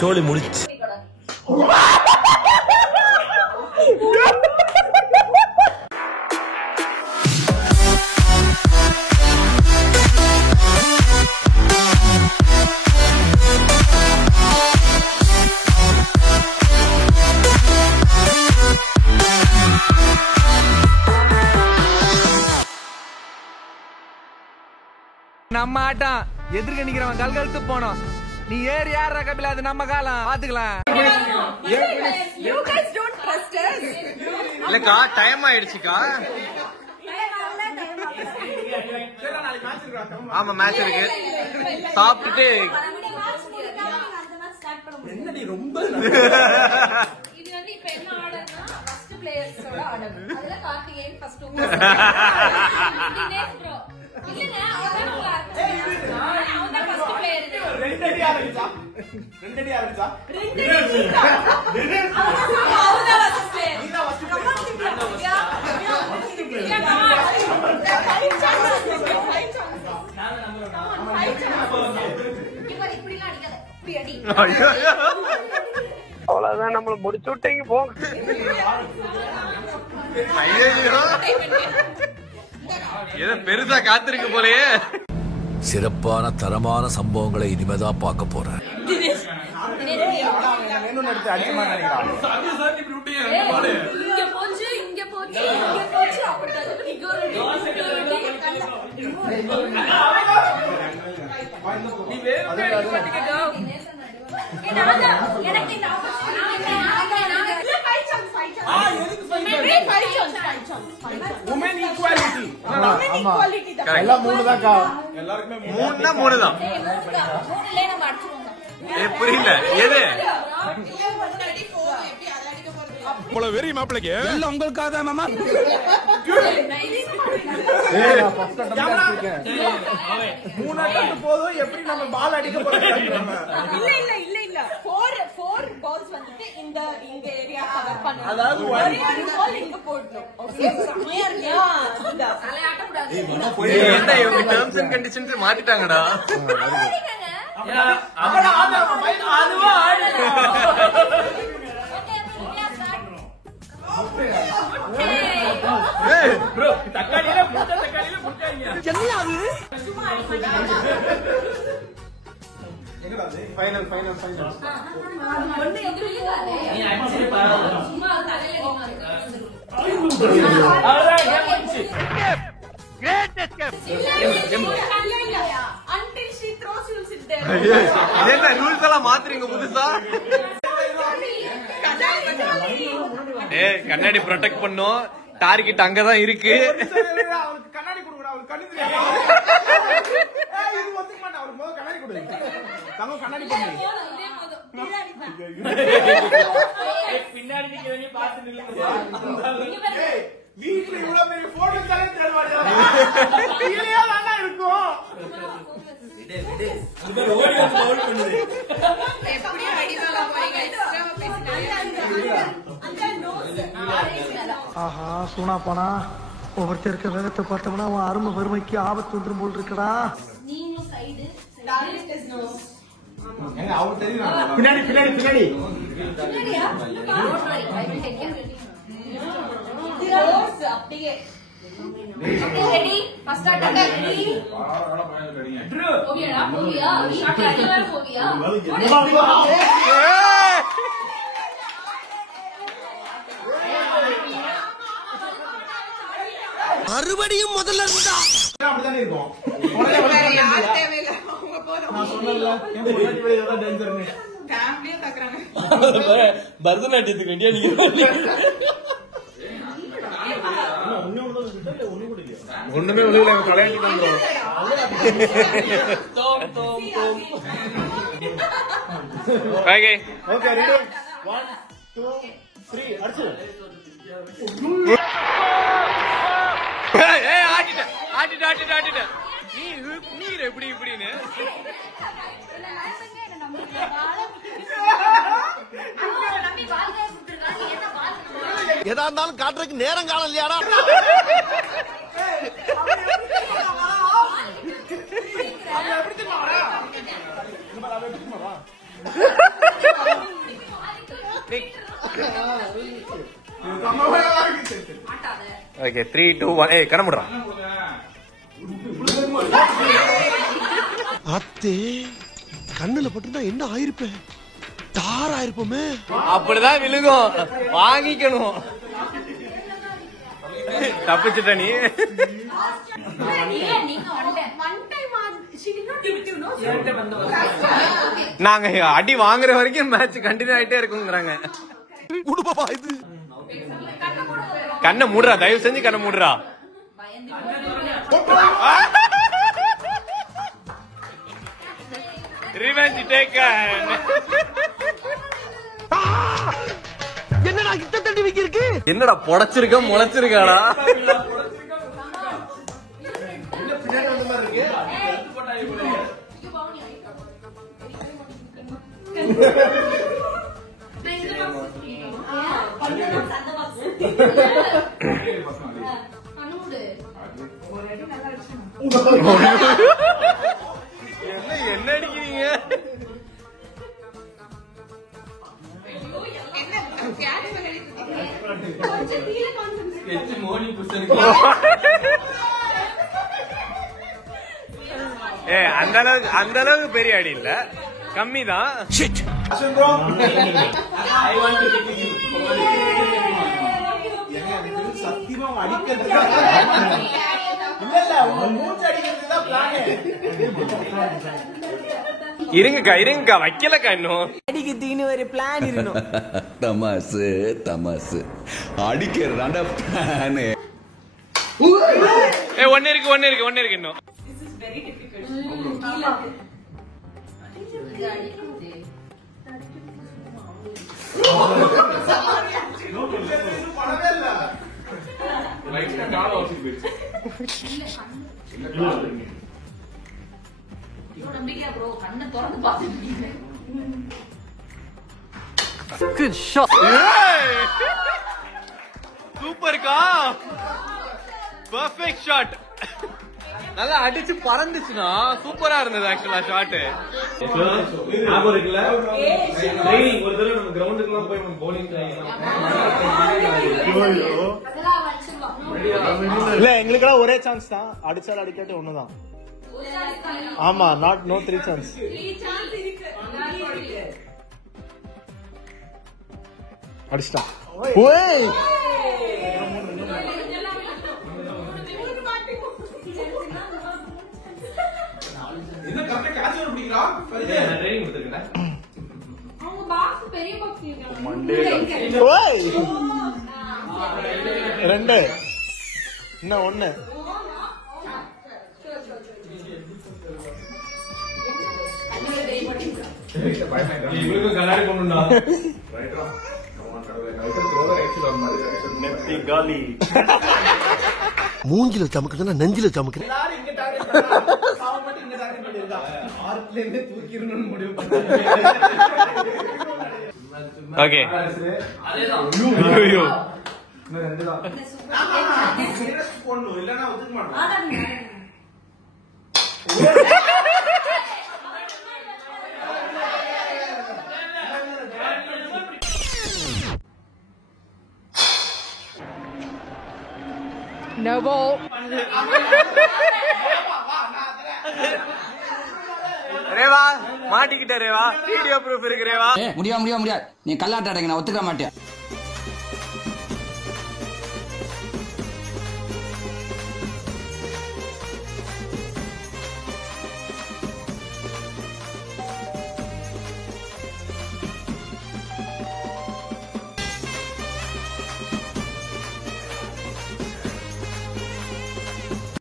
சோலி முடிச்சு. நம்ம ஆட்டம் எதிர்க்க நிக்கிறவன் கல்கழுத்து போனோம். நீ ஏறி யார் கபில அது நம்ம காலம் பாத்துக்கலாம். இல்லக்கா டைம் ஆயிடுச்சுக்கா. ஆமா மேட்ச் இருக்கு. சாப்பிட்டுட்டு ரொம்ப அவ்வளவுதான் நம்மள முடிச்சு விட்டீங்க போங்க. ஏதோ பெருசா காத்திருக்கு போலயே. சிறப்பான தரமான சம்பவங்களை இனிமேதான் பார்க்க போறேன். புரியல எது வெறி மாப்பிளைக்கு உங்களுக்காக தான் மாமா. போதும் எப்படி நம்ம பால் அடிக்க போறோம். டேர்ம்ஸ் அண்ட் கண்டிஷன்ஸ் மாத்திட்டாங்கடா. ரூல்ஸ் எல்லாம் மாத்துறீங்க புதுசா. கண்ணாடி ப்ரொடெக்ட் பண்ணும். டார்கெட் அங்கதான் இருக்கு. கண்ணாடி கொடுக்குறா அவருக்கு கண்ணு கண்ணாடி கொடு தங்க கண்ணாடி பண்ணு. வீட்டுல இவ்வளவு பெரிய போட்டோ இருக்கும். ஆஹா சூனா போனா ஒவ்வொருத்தர் இருக்க வேகத்தை பார்த்தோம்னா அவன் அருமை வறுமைக்கு ஆபத்து வந்துடும் போல் இருக்கடா. பின்னாடி பின்னாடி பின்னாடி மறுபடியும் முதல்ல இருந்தா அப்படித்தானே இருக்கும். பரதநாட்டியத்துக்கு வேண்டியா நீங்க ஒண்ணுமே உள்ள கலையாண்டு நீர் எப்படி இப்படின்னு எதா இருந்தாலும் காட்டுறதுக்கு நேரம் காலம் இல்லையாடா. ஓகே 3 2 1 ஏய் கண்ண மூடுறா. அத்தே கண்ணுல பட்டுனா என்ன ஆயிருப்பேன், தார் ஆயிருப்போமே. அப்படிதான் விழுகும், வாங்கிக்கணும். தப்பிச்சுட்ட நீ. நாங்க அடி வாங்குற வரைக்கும் மேட்ச் கண்டினியூ ஆயிட்டே இருக்குங்கிறாங்க. கண்ணை மூடுறா, தயவு செஞ்சு கண்ணை மூடுறா. Revenge taken. என்னடா கிட்ட தண்ணி வைக்கிருக்கு, என்னடா பொடைச்சிருக்க முளைச்சிருக்காடா. என்ன அடிக்கிறீங்க? ஏ அந்த அளவுக்கு பெரிய அடி இல்ல, கம்மி தான். சத்தியமா அடிக்கிறது இல்ல, உங்க மூச்சு அடிக்கிறது தான் பிளான். இருங்கக்கா வைக்கலக்கா இன்னும். அடிக்கிறதுக்குன்னு ஒரு பிளான் இருக்கணும். தமாசு தமாசு அடிக்கிறதாண்டா பிளானு. ஏ ஒன்னு இருக்கு இன்னும். சூப்பர்க்கா, பெர்ஃபெக்ட் ஷாட். நல்லா அடிச்சு பறந்துச்சுனா சூப்பரா இருந்தது ஆக்சுவலா ஷாட். இல்ல எங்களுக்கெல்லாம் ஒரே சான்ஸ் தான், அடிச்சாலும் அடிக்காட்டி ஒண்ணுதான். ஆமா, நோ 3 சான்ஸ். அடிச்சிட்டான். ஓய் என்ன கரெக்ட்டா கேட்ச் பிடிக்கிறா? ட்ரைனிங் கொடுத்துருக்கடா. அவங்க பாக்ஸ் பெரிய பாக்ஸ் இருக்கு. மண்டே. ஓய் 2 இன்னும் 1. இவருக்கு கண்ணாடி போடணும்டா. ரைட்டா. நெத்தி காலி. மூஞ்சில சமக்குதுன்னா நெஞ்சில சமக்குது. எல்லாரும் இங்க டார்கெட் பண்றாங்க, சாவ மட்டும் இங்க டார்கெட் பண்ணிருக்கா. ஆர்ட்ல இருந்து தூக்கிரணும்னு முடிவு பண்ணாங்க. ஓகே அதேதான். ஐயோ இன்னும் 2 தான். சீரியஸ் போடணும், இல்லனா ஒதுக்க மாட்டோம். No ball. ரேவா மாட்டிக்கிட்ட ரேவா, வீடியோ ப்ரூஃப் இருக்கு ரேவா. முடியாது நீ கல்லாட்ட அடங்க, நான் ஒத்துக்க மாட்டேன்.